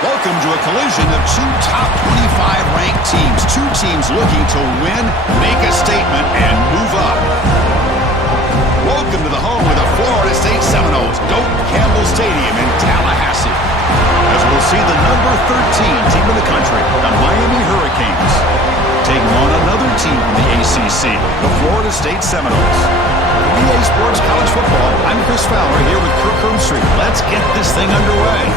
Welcome to a collision of two top 25 ranked teams. Two teams looking to win, make a statement, and move up. Welcome to the home of the Florida State Seminoles, Doak Campbell Stadium in Tallahassee. As we'll see the number 13 team in the country, the Miami Hurricanes, taking on another team from the ACC, the Florida State Seminoles. EA Sports College Football, I'm Chris Fowler here with Kirk Hermstreet. Let's get this thing underway.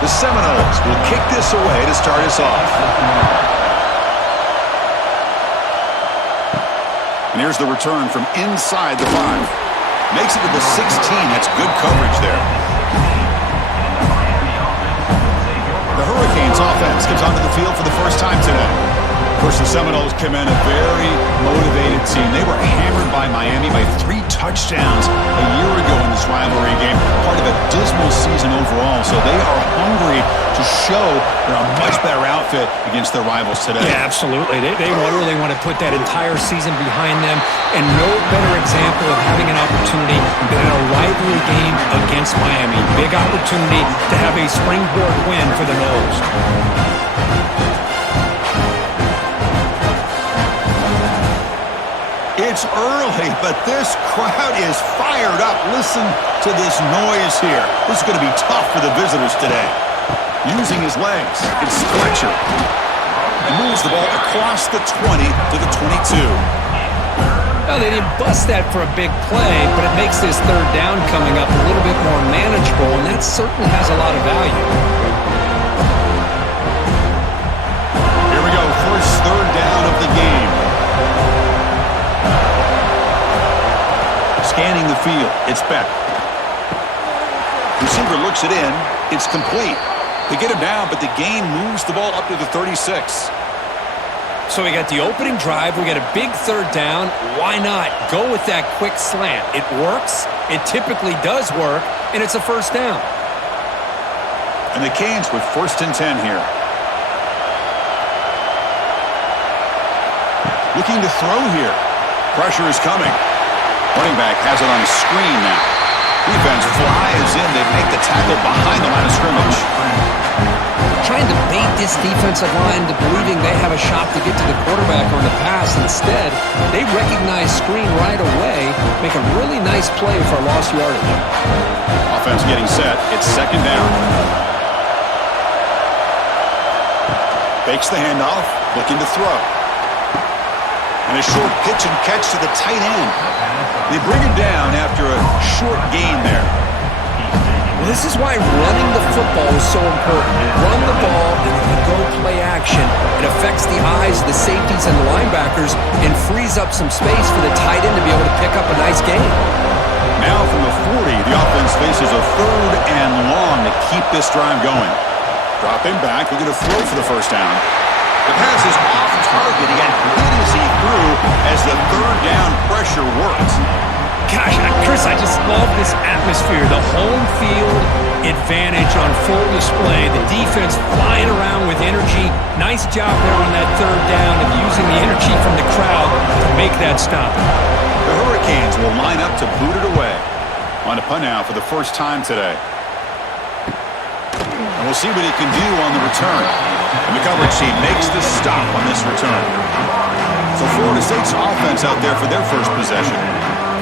The Seminoles will kick this away to start us off. And here's the return from inside the 5. Makes it to the 16. That's good coverage there. The Hurricanes offense comes onto the field for the first time today. Of course, the Seminoles come in a very motivated team. They were hammered by Miami by 3 touchdowns a year ago in this rivalry game. Part of a dismal season overall, so they are hungry to show they're a much better outfit against their rivals today. Yeah, absolutely. They really want to put that entire season behind them, and no better example of having an opportunity than a rivalry game against Miami. Big opportunity to have a springboard win for the Noles. It's early, but this crowd is fired up. Listen to this noise here. This is going to be tough for the visitors today. Using his legs, it's Fletcher. He moves the ball across the 20 to the 22. Well, they didn't bust that for a big play, but it makes this third down coming up a little bit more manageable, and that certainly has a lot of value. Here we go, first third down of the game. Scanning the field, it's Beck. Receiver looks it in, it's complete. They get him down, but the gain moves the ball up to the 36. So we got the opening drive, we got a big third down. Why not go with that quick slant? It works, it typically does work, and it's a first down. And the Canes with first and 10 here. Looking to throw here. Pressure is coming. Running back has it on a screen now. Defense flies in. They make the tackle behind the line of scrimmage. Trying to bait this defensive line to believing they have a shot to get to the quarterback on the pass. Instead, they recognize screen right away, make a really nice play for lost yardage. Offense getting set. It's second down. Fakes the handoff, looking to throw. And a short pitch and catch to the tight end. They bring it down after a short gain there. Well, this is why running the football is so important. Run the ball, and then you go play action. It affects the eyes of the safeties and the linebackers and frees up some space for the tight end to be able to pick up a nice gain. Now from the 40, the offense faces a third and long to keep this drive going. Drop him back. They're going to throw for the first down. The pass is off target. He got hit as he threw as the third down pressure worked. Gosh, Chris, I just love this atmosphere. The home field advantage on full display. The defense flying around with energy. Nice job there on that third down of using the energy from the crowd to make that stop. The Hurricanes will line up to boot it away. On a punt now for the first time today. And we'll see what he can do on the return. And the coverage team makes the stop on this return. So Florida State's offense out there for their first possession.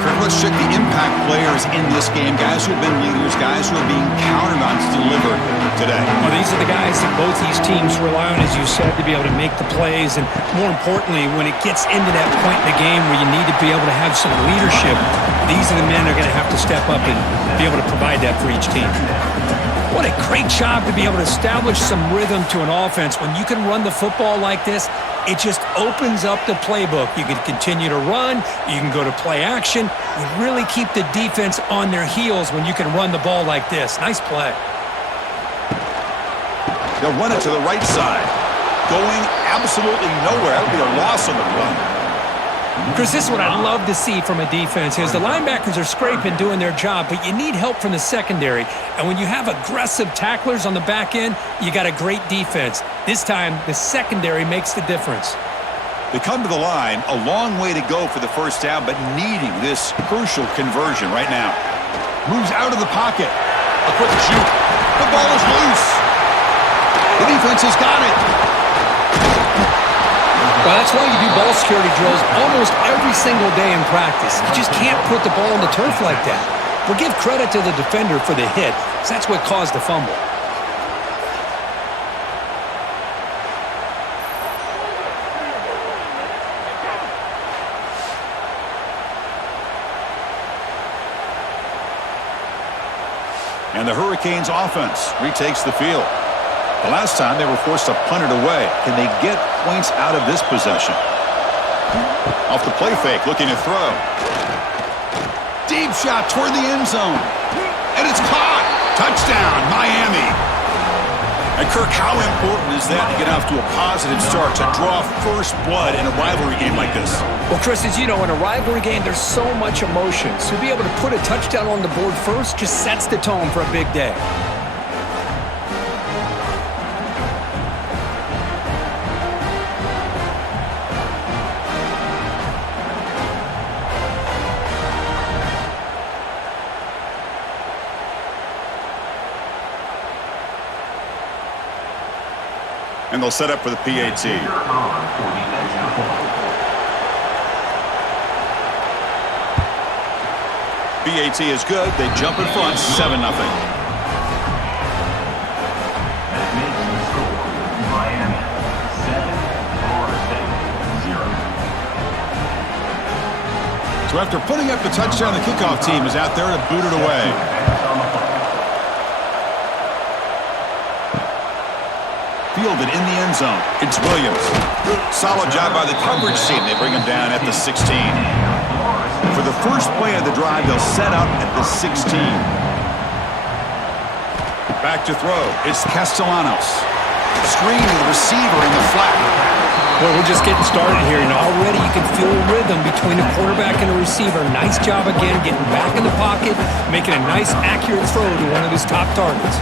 Kirk, let's check the impact players in this game. Guys who have been leaders, guys who are being counted on to deliver today. Well, these are the guys that both these teams rely on, as you said, to be able to make the plays. And more importantly, when it gets into that point in the game where you need to be able to have some leadership, these are the men that are going to have to step up and be able to provide that for each team. What a great job to be able to establish some rhythm to an offense. When you can run the football like this, it just opens up the playbook. You can continue to run. You can go to play action. You really keep the defense on their heels when you can run the ball like this. Nice play. They'll run it to the right side. Going absolutely nowhere. That would be a loss on the run. Chris, this is what I love to see from a defense is the linebackers are scraping, doing their job, but you need help from the secondary. And when you have aggressive tacklers on the back end, you got a great defense. This time, the secondary makes the difference. They come to the line, a long way to go for the first down, but needing this crucial conversion right now. Moves out of the pocket. A quick shoot. The ball is loose. The defense has got it. Well, that's why you do ball security drills almost every single day in practice. You just can't put the ball on the turf like that. But give credit to the defender for the hit, because that's what caused the fumble. And the Hurricanes offense retakes the field. The last time they were forced to punt it away. Can they get points out of this possession? Off the play fake, looking to throw. Deep shot toward the end zone. And it's caught. Touchdown, Miami. And Kirk, how important is that to get off to a positive start, to draw first blood in a rivalry game like this? Well, Chris, as you know, in a rivalry game, there's so much emotion. So to be able to put a touchdown on the board first just sets the tone for a big day. And they'll set up for the PAT. PAT is good. They jump in front, 7-0. So after putting up the touchdown, the kickoff team is out there to boot it away. Fielded in the end zone. It's Williams. Solid job by the coverage team. They bring him down at the 16. For the first play of the drive, they'll set up at the 16. Back to throw. It's Castellanos. Screen to the receiver in the flat. Well, we're just getting started here, and already you can feel a rhythm between the quarterback and the receiver. Nice job again, getting back in the pocket, making a nice, accurate throw to one of his top targets.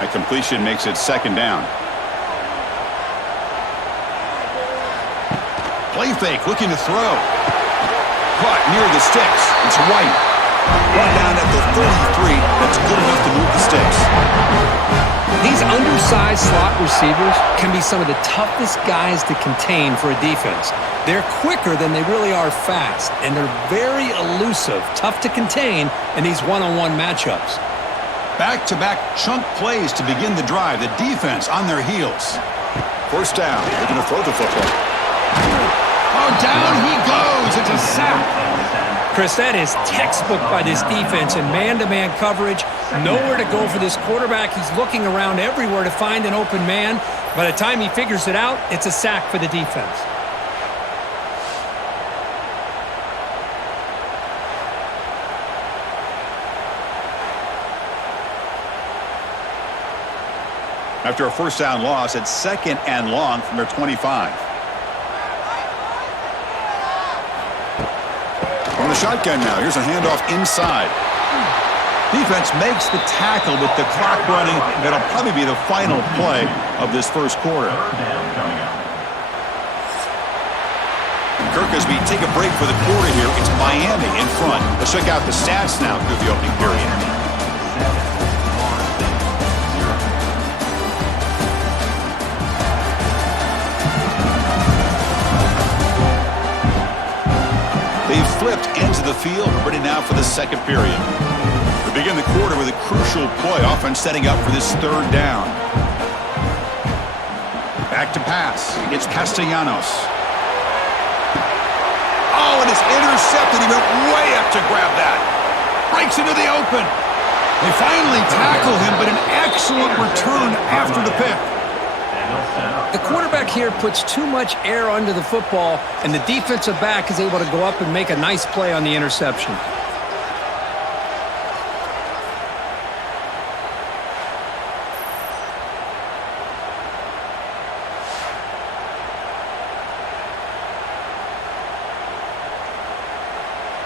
A completion makes it second down. Play fake, looking to throw. Caught near the sticks. It's White. Brought down at the 33. That's good enough to move the sticks. These undersized slot receivers can be some of the toughest guys to contain for a defense. They're quicker than they really are fast, and they're very elusive, tough to contain in these one-on-one matchups. Back-to-back chunk plays to begin the drive. The defense on their heels. First down. They're going to throw the football. Oh, down he goes. It's a sack. Chris, that is textbook by this defense in man-to-man coverage. Nowhere to go for this quarterback. He's looking around everywhere to find an open man. By the time he figures it out, it's a sack for the defense. After a first down loss, it's second and long from their 25. From the shotgun now, here's a handoff inside. Defense makes the tackle with the clock running. That'll probably be the final play of this first quarter. Kirk, as we take a break for the quarter here, it's Miami in front. Let's check out the stats now through the opening period. They've flipped into the field, ready now for the second period. We begin the quarter with a crucial play, offense setting up for this third down. Back to pass. It's Castellanos. Oh, and it's intercepted. He went way up to grab that. Breaks into the open. They finally tackle him, but an excellent return after the pick. The quarterback here puts too much air under the football, and the defensive back is able to go up and make a nice play on the interception.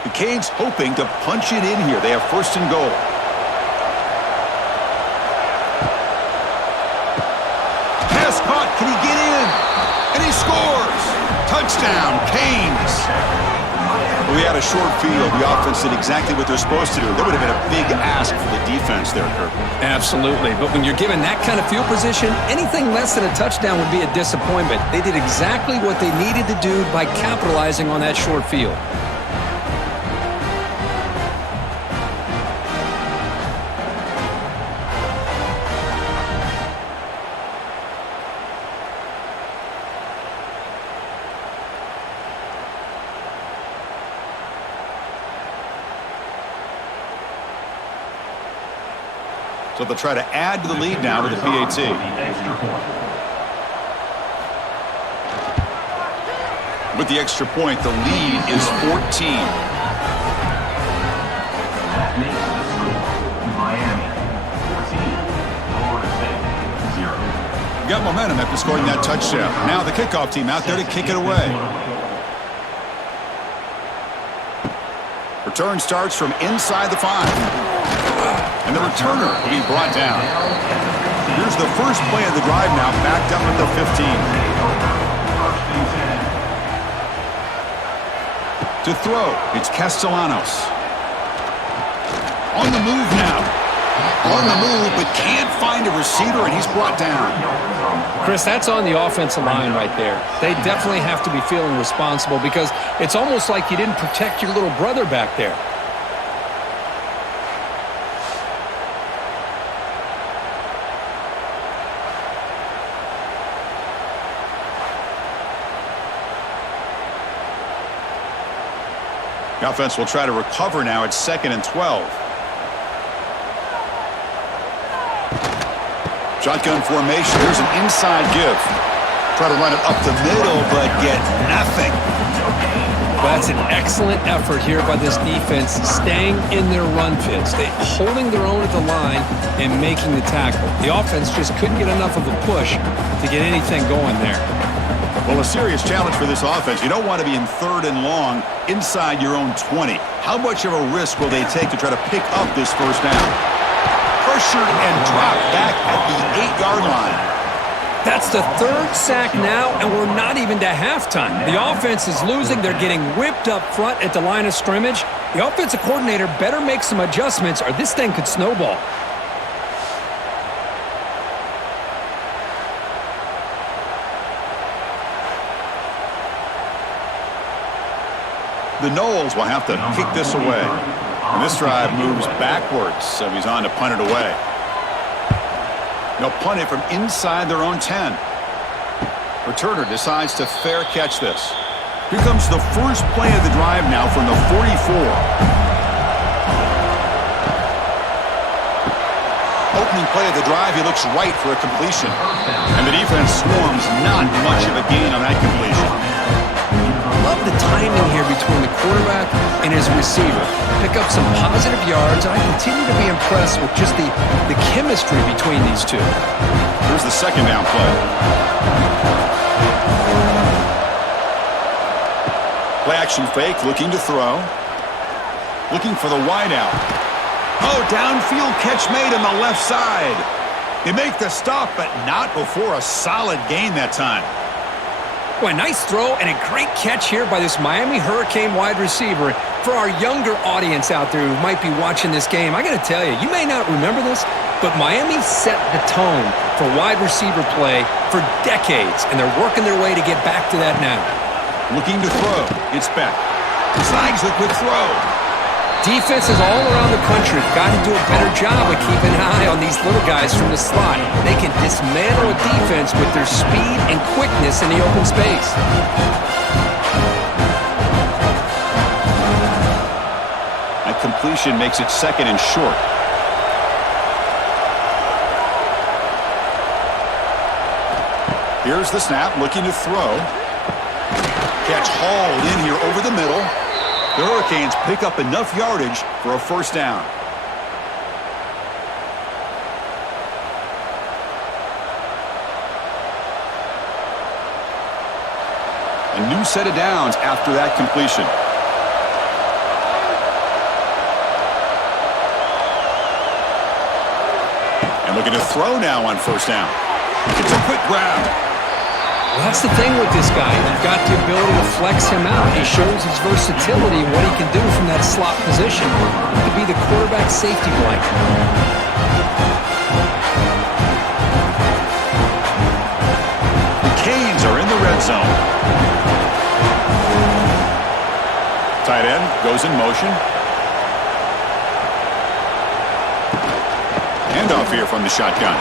The Canes hoping to punch it in here. They have first and goal. Pass caught. Can he get in? And he scores. Touchdown, Canes. We had a short field. The offense did exactly what they're supposed to do. That would have been a big ask for the defense there, Kirk. Absolutely. But when you're given that kind of field position, anything less than a touchdown would be a disappointment. They did exactly what they needed to do by capitalizing on that short field. So they'll try to add to the lead now to the PAT. With the extra point, the lead is 14. That makes the score Miami 14, Florida State 0. Got momentum after scoring that touchdown. Now the kickoff team out there to kick it away. Return starts from inside the 5. And the returner will be brought down. Here's the first play of the drive now, backed up at the 15. To throw, it's Castellanos. On the move now. On the move, but can't find a receiver, and he's brought down. Chris, that's on the offensive line right there. They definitely have to be feeling responsible because it's almost like you didn't protect your little brother back there. The offense will try to recover now. It's 2nd and 12. Shotgun formation. Here's an inside give. Try to run it up the middle, but get nothing. Well, that's an excellent effort here by this defense, staying in their run fits. They holding their own at the line and making the tackle. The offense just couldn't get enough of a push to get anything going there. Well, a serious challenge for this offense. You don't want to be in 3rd and long inside your own 20. How much of a risk will they take to try to pick up this first down? Pressured and dropped back at the 8-yard line. That's the 3rd sack now, and we're not even to halftime. The offense is losing. They're getting whipped up front at the line of scrimmage. The offensive coordinator better make some adjustments or this thing could snowball. The Noles will have to kick this away. And this drive moves backwards, so he's on to punt it away. They'll punt it from inside their own 10. Returner decides to fair catch this. Here comes the first play of the drive now from the 44. Opening play of the drive, he looks right for a completion. And the defense swarms, not much of a gain on that completion. Love the timing here between the quarterback and his receiver. Pick up some positive yards, and I continue to be impressed with just the chemistry between these two. Here's the second down play. Play action fake, looking to throw. Looking for the wideout. Oh, downfield catch made on the left side. They make the stop, but not before a solid gain that time. Boy, nice throw and a great catch here by this Miami Hurricane wide receiver. For our younger audience out there who might be watching this game, I got to tell you, you may not remember this, but Miami set the tone for wide receiver play for decades, and they're working their way to get back to that now. Looking to throw. It's Beck. Slides the quick throw. Defenses all around the country have got to do a better job of keeping an eye on these little guys from the slot. They can dismantle a defense with their speed and quickness in the open space. That completion makes it 2nd and short. Here's the snap, looking to throw. Catch hauled in here over the middle. The Hurricanes pick up enough yardage for a first down. A new set of downs after that completion. And looking to throw now on first down. It's a quick grab. Well, that's the thing with this guy. You've got the ability to flex him out. He shows his versatility and what he can do from that slot position. He could be the quarterback safety blanket. Canes are in the red zone. Tight end goes in motion. Handoff here from the shotgun.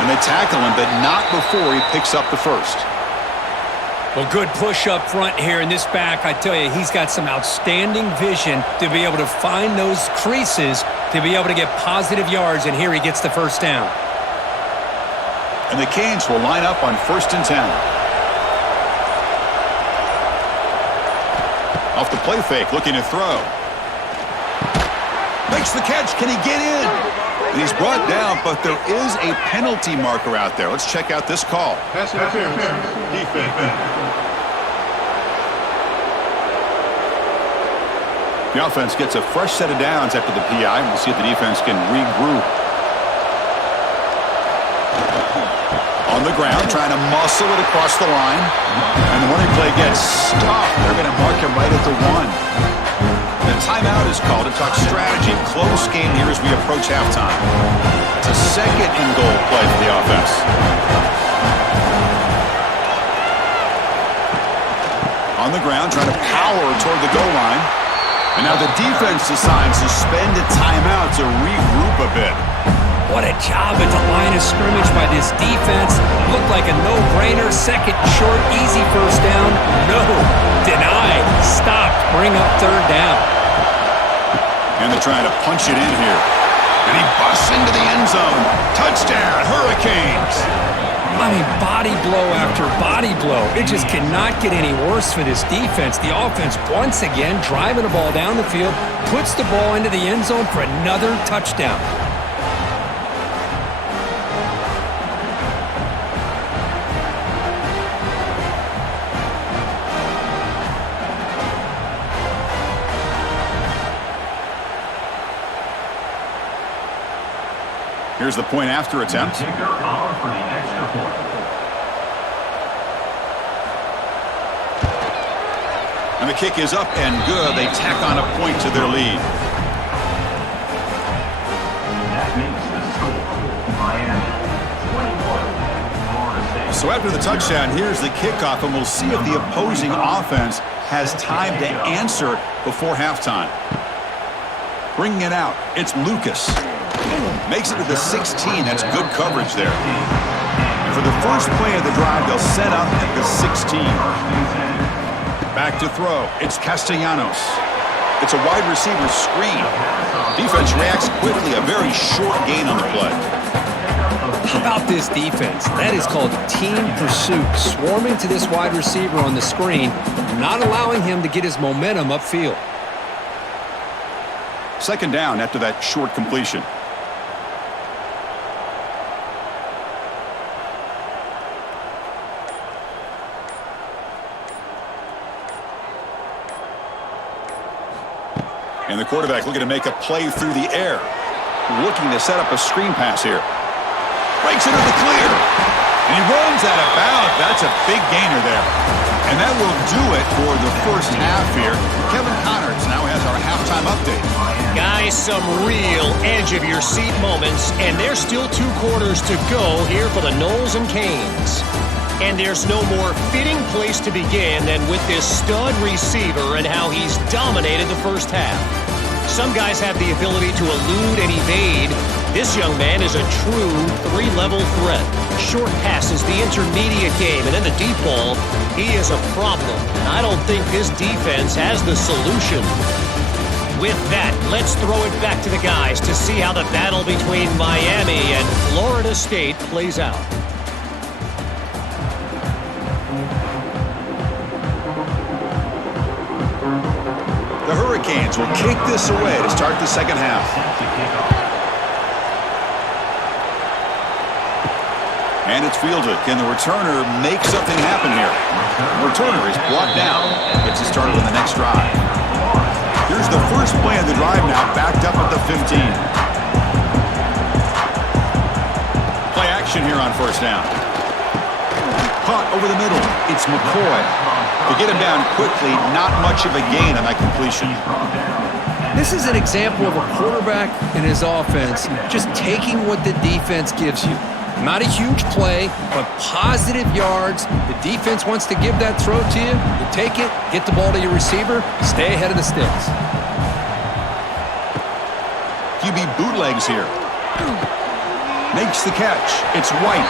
And they tackle him, but not before he picks up the first. Well, good push up front here in this back. I tell you, he's got some outstanding vision to be able to find those creases, to be able to get positive yards, and here he gets the first down. And the Canes will line up on 1st and 10. Off the play fake, looking to throw. Makes the catch. Can he get in? And he's brought down, but there is a penalty marker out there. Let's check out this call. Pass interference. Defense. The offense gets a fresh set of downs after the PI. We'll see if the defense can regroup. On the ground, trying to muscle it across the line. And the running play gets stopped. They're going to mark him right at the 1. The timeout is called to talk strategy. Close game here as we approach halftime. It's a second and goal play for the offense. On the ground, trying to power toward the goal line. And now the defense decides to spend a timeout to regroup a bit. What a job at the line of scrimmage by this defense. Looked like a no-brainer. Second short, easy first down. No. Denied. Stopped. Bring up third down. And they're trying to punch it in here. And he busts into the end zone. Touchdown, Hurricanes. I mean, body blow after body blow. It just cannot get any worse for this defense. The offense, once again, driving the ball down the field, puts the ball into the end zone for another touchdown. Here's the point after attempt. Kicker out for the extra point. And the kick is up and good. They tack on a point to their lead. That makes the score Miami 21, Florida State. So after the touchdown, here's the kickoff, and we'll see if the opposing offense has time to answer before halftime. Bringing it out, it's Lucas. Makes it to the 16. That's good coverage there. And for the first play of the drive, they'll set up at the 16. Back to throw. It's Castellanos. It's a wide receiver screen. Defense reacts quickly. A very short gain on the play. How about this defense? That is called team pursuit. Swarming to this wide receiver on the screen, not allowing him to get his momentum upfield. Second down after that short completion. And the quarterback looking to make a play through the air. Looking to set up a screen pass here. Breaks into the clear. And he runs out of bounds. That's a big gainer there. And that will do it for the first half here. Kevin Connors now has our halftime update. Guys, some real edge-of-your-seat moments, and there's still 2 quarters to go here for the Noles and Canes. And there's no more fitting place to begin than with this stud receiver and how he's dominated the first half. Some guys have the ability to elude and evade. This young man is a true 3-level threat. Short passes, the intermediate game, and then the deep ball. He is a problem. I don't think this defense has the solution. With that, let's throw it back to the guys to see how the battle between Miami and Florida State plays out. The Hurricanes will kick this away to start the second half. And it's fielded. Can the returner make something happen here? The returner is brought down. Gets it started on the next drive. Here's the first play of the drive now, backed up at the 15. completion here on first down. Caught over the middle. It's McCoy. To get him down quickly, not much of a gain on that completion. This is an example of a quarterback and his offense just taking what the defense gives you. Not a huge play, but positive yards. The defense wants to give that throw to you. You take it, get the ball to your receiver, stay ahead of the sticks. QB bootlegs here. Makes the catch. It's White.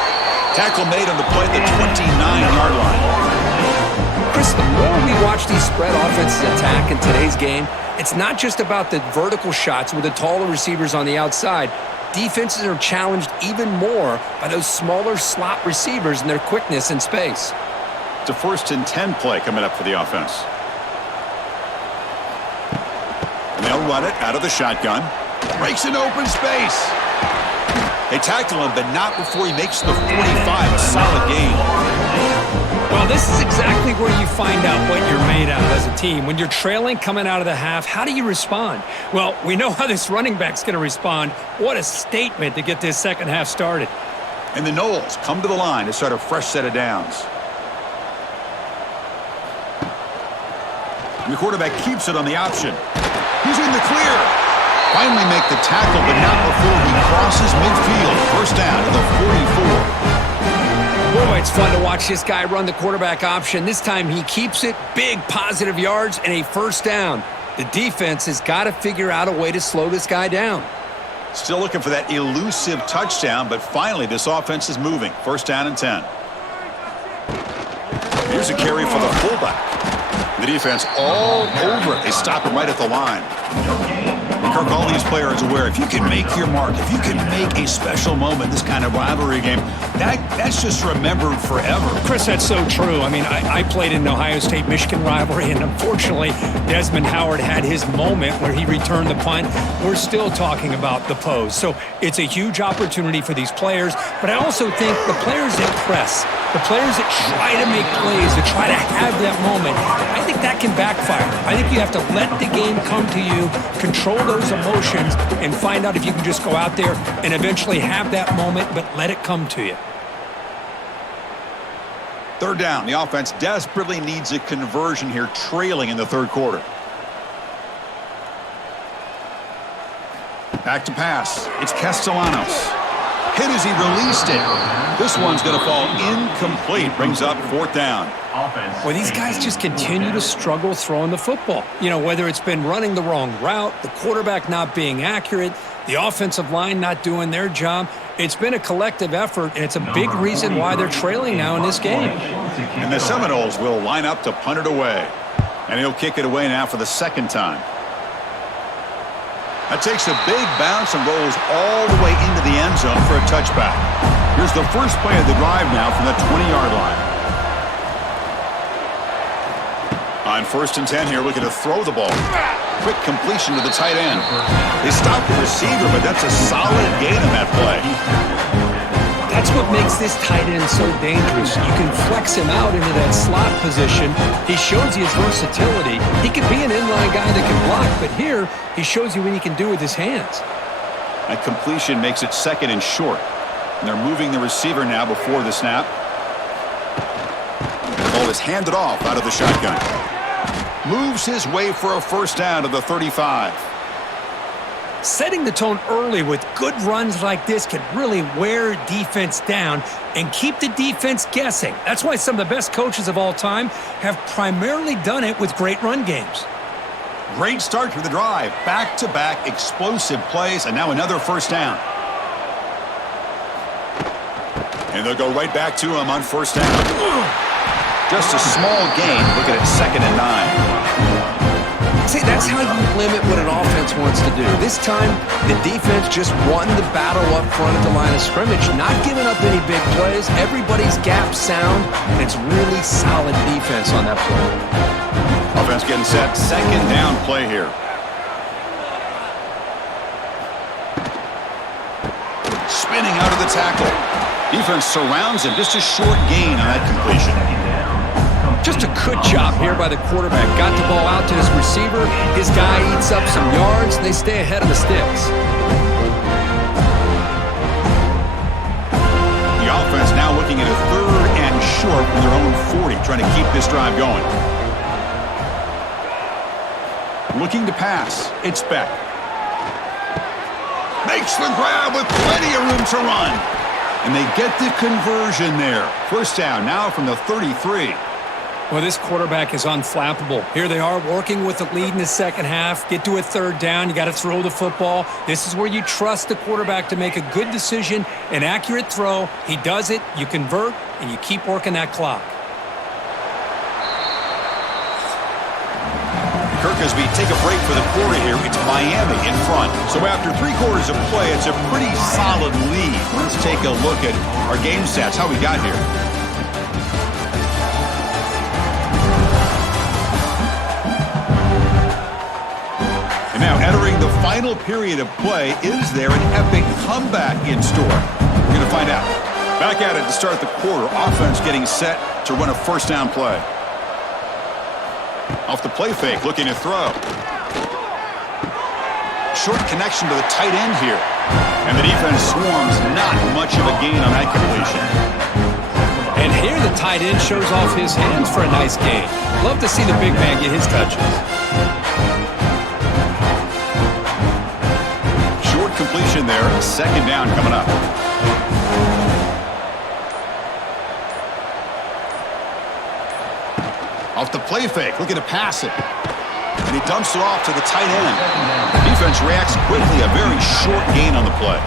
Tackle made on the play at the 29-yard line. Chris, the more we watch these spread offenses attack in today's game, it's not just about the vertical shots with the taller receivers on the outside. Defenses are challenged even more by those smaller slot receivers and their quickness in space. It's a 1st and 10 play coming up for the offense. And they'll run it out of the shotgun. Breaks an open space. They tackle him, but not before he makes the 45, a solid gain. Well, this is exactly where you find out what you're made of as a team. When you're trailing coming out of the half, how do you respond? Well, we know how this running back's going to respond. What a statement to get this second half started. And the Noles come to the line to start a fresh set of downs. And the quarterback keeps it on the option. He's in the clear. Finally make the tackle, but not before he crosses midfield. First down to the 44. Boy, it's fun to watch this guy run the quarterback option. This time he keeps it, big positive yards, and a first down. The defense has got to figure out a way to slow this guy down. Still looking for that elusive touchdown, but finally this offense is moving. First down and 10. Here's a carry for the fullback. The defense all over it. They stop him right at the line. Kirk, all these players are aware, if you can make your mark, if you can make a special moment, this kind of rivalry game, that's just remembered forever. Chris, that's so true. I mean, I played in the Ohio State-Michigan rivalry, and unfortunately, Desmond Howard had his moment where he returned the punt. We're still talking about the pose. So it's a huge opportunity for these players, but I also think the players that press, the players that try to make plays, that try to have that moment, I think that can backfire. I think you have to let the game come to you, control those emotions, and find out if you can just go out there and eventually have that moment, but let it come to you. Third down. The offense desperately needs a conversion here, trailing in the third quarter. Back to pass. It's Castellanos. Hit as he released it. This one's going to fall incomplete. Brings up fourth down. Well, these guys just continue to struggle throwing the football. You know, whether it's been running the wrong route, the quarterback not being accurate, the offensive line not doing their job. It's been a collective effort, and it's a big reason why they're trailing now in this game. And the Seminoles will line up to punt it away. And he'll kick it away now for the second time. That takes a big bounce and rolls all the way into the end zone for a touchback. Here's the first play of the drive now from the 20-yard line. On 1st and 10 here, looking to throw the ball. Quick completion to the tight end. They stopped the receiver, but that's a solid gain on that play. That's what makes this tight end so dangerous. You can flex him out into that slot position. He shows you his versatility. He can be an inline guy that can block, but here he shows you what he can do with his hands. That completion makes it second and short. And they're moving the receiver now before the snap. The ball is handed off out of the shotgun. Moves his way for a first down to the 35. Setting the tone early with good runs like this can really wear defense down and keep the defense guessing. That's why some of the best coaches of all time have primarily done it with great run games. Great start to the drive. Back-to-back explosive plays, and now another first down. And they'll go right back to him on first down. Just a small gain. Look at it, 2nd and 9. See, that's how you limit what an offense wants to do. This time, the defense just won the battle up front at the line of scrimmage, not giving up any big plays. Everybody's gap sound, and it's really solid defense on that play. Offense getting set. 2nd down play here. Spinning out of the tackle. Defense surrounds him. Just a short gain on that completion. Just a good job here by the quarterback. Got the ball out to his receiver. His guy eats up some yards, and they stay ahead of the sticks. 40, trying to keep this drive going. Looking to pass. It's Beck. Makes the grab with plenty of room to run. And they get the conversion there. First down now from the 33. Well, this quarterback is unflappable. Here they are working with the lead in the second half. Get to a third down. You got to throw the football. This is where you trust the quarterback to make a good decision, an accurate throw. He does it. You convert, and you keep working that clock. Kirk, as we take a break for the quarter here, it's Miami in front. So after 3 quarters of play, it's a pretty solid lead. Let's take a look at our game stats, how we got here. And now entering the final period of play, is there an epic comeback in store? We're going to find out. Back at it to start the quarter. Offense getting set to run a first down play. Off the play fake, looking to throw. Short connection to the tight end here. And the defense swarms, not much of a gain on that completion. And here the tight end shows off his hands for a nice gain. Love to see the big man get his touches. Short completion there, second down coming up. Off the play fake, looking to pass it. And he dumps it off to the tight end. The defense reacts quickly, a very short gain on the play.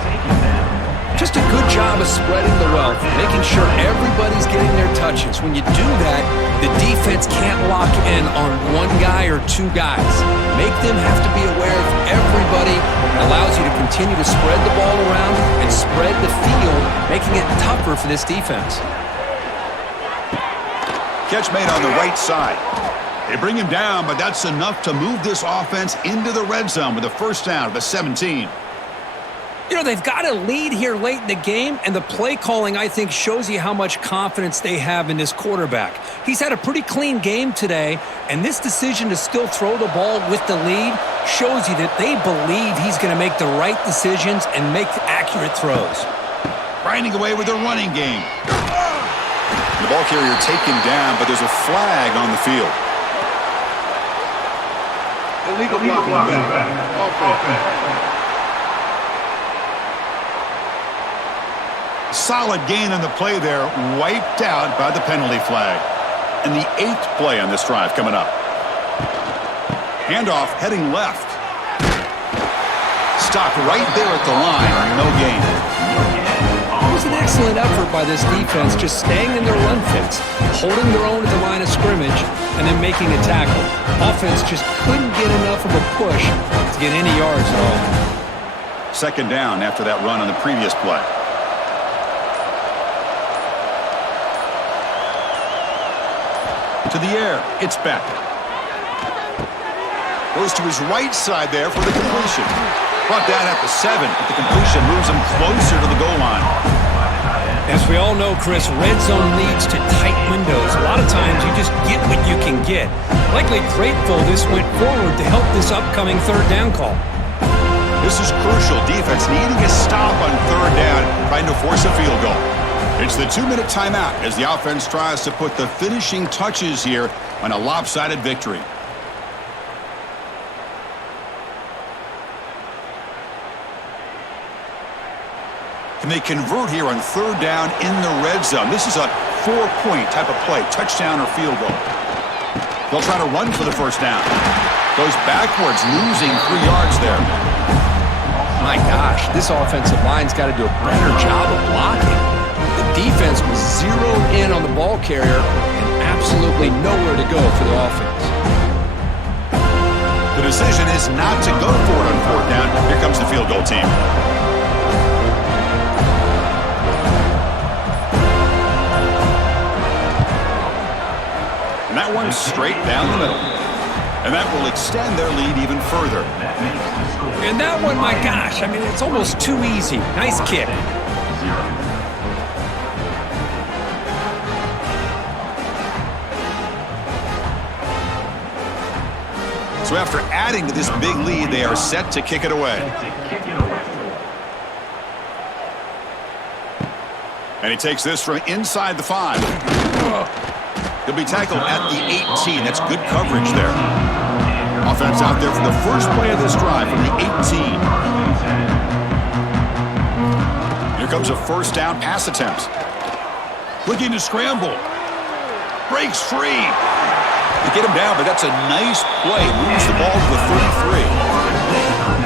Just a good job of spreading the wealth, making sure everybody's getting their touches. When you do that, the defense can't lock in on one guy or 2 guys. Make them have to be aware of everybody. It allows you to continue to spread the ball around and spread the field, making it tougher for this defense. Catch made on the right side. They bring him down, but that's enough to move this offense into the red zone with a first down of the 17. You know, they've got a lead here late in the game, and the play calling, I think, shows you how much confidence they have in this quarterback. He's had a pretty clean game today, and this decision to still throw the ball with the lead shows you that they believe he's going to make the right decisions and make accurate throws. Grinding away with their running game. The ball carrier taken down, but there's a flag on the field. Illegal blocking back. Offense. Solid gain on the play there, wiped out by the penalty flag. And the 8th play on this drive coming up. Handoff heading left. Stopped right there at the line, no gain. It was an excellent effort by this defense, just staying in their run fits, holding their own at the line of scrimmage, and then making a tackle. Offense just couldn't get enough of a push to get any yards at all. Second down after that run on the previous play. To the air, it's Beck. Goes to his right side there for the completion. Brought down at the 7, but the completion moves him closer to the goal line. As we all know, Chris, red zone leads to tight windows. A lot of times you just get what you can get. Likely grateful this went forward to help this upcoming third down call. This is crucial. Defense needing a stop on third down, trying to force a field goal. It's the 2-minute timeout as the offense tries to put the finishing touches here on a lopsided victory. Can they convert here on third down in the red zone? This is a 4-point type of play, touchdown or field goal. They'll try to run for the first down. Goes backwards, losing 3 yards there. My gosh, this offensive line's got to do a better job of blocking. The defense was zeroed in on the ball carrier and absolutely nowhere to go for the offense. The decision is not to go for it on fourth down. Here comes the field goal team. And that one's straight down the middle. And that will extend their lead even further. And that one, my gosh, I mean, it's almost too easy. Nice kick. So after adding to this big lead, they are set to kick it away. And he takes this from inside the 5. He'll be tackled at the 18. That's good coverage there. Offense out there for the first play of this drive from the 18. Here comes a first down pass attempt. Looking to scramble. Breaks free. They get him down, but that's a nice play. Moves the ball to the 33.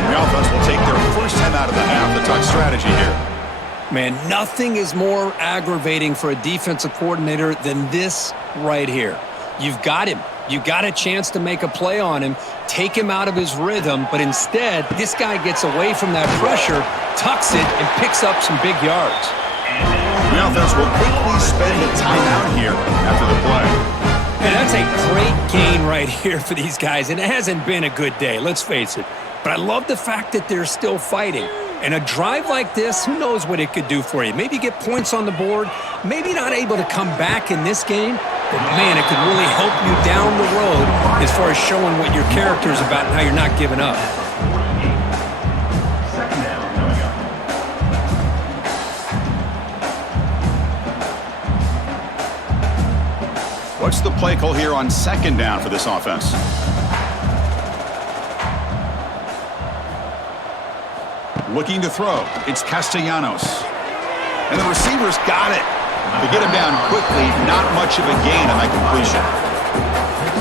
The offense will take their first time out of the half. The tuck strategy here. Man, nothing is more aggravating for a defensive coordinator than this right here. You've got him. You got a chance to make a play on him, take him out of his rhythm, but instead, this guy gets away from that pressure, tucks it, and picks up some big yards. The offense will quickly spend a timeout here after the play. And that's a great gain right here for these guys, and it hasn't been a good day, let's face it. But I love the fact that they're still fighting. And a drive like this, who knows what it could do for you? Maybe get points on the board, maybe not able to come back in this game, but man, it could really help you down the road as far as showing what your character is about and how you're not giving up. Second down coming up. What's the play call here on second down for this offense? Looking to throw. It's Castellanos. And the receivers got it. They get him down quickly. Not much of a gain on that completion.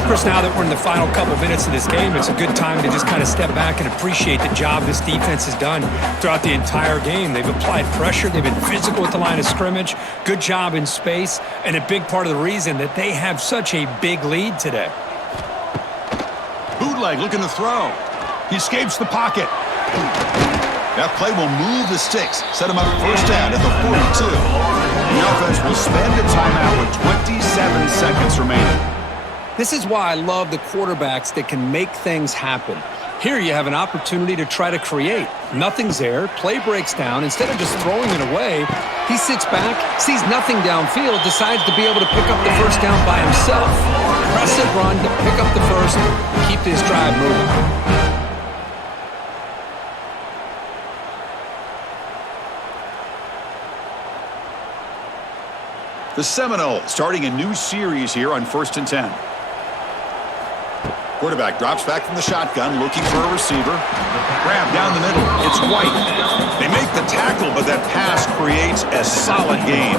Of course, now that we're in the final couple minutes of this game, it's a good time to just kind of step back and appreciate the job this defense has done throughout the entire game. They've applied pressure. They've been physical at the line of scrimmage. Good job in space. And a big part of the reason that they have such a big lead today. Bootleg looking to throw. He escapes the pocket. That play will move the sticks, set him up first down at the 42. The offense will spend a timeout with 27 seconds remaining. This is why I love the quarterbacks that can make things happen. Here you have an opportunity to try to create. Nothing's there, play breaks down. Instead of just throwing it away, he sits back, sees nothing downfield, decides to be able to pick up the first down by himself. Impressive run to pick up the first, keep this drive moving. The Seminoles starting a new series here on 1st and 10. Quarterback drops back from the shotgun, looking for a receiver. Grab down the middle. It's White. They make the tackle, but that pass creates a solid gain.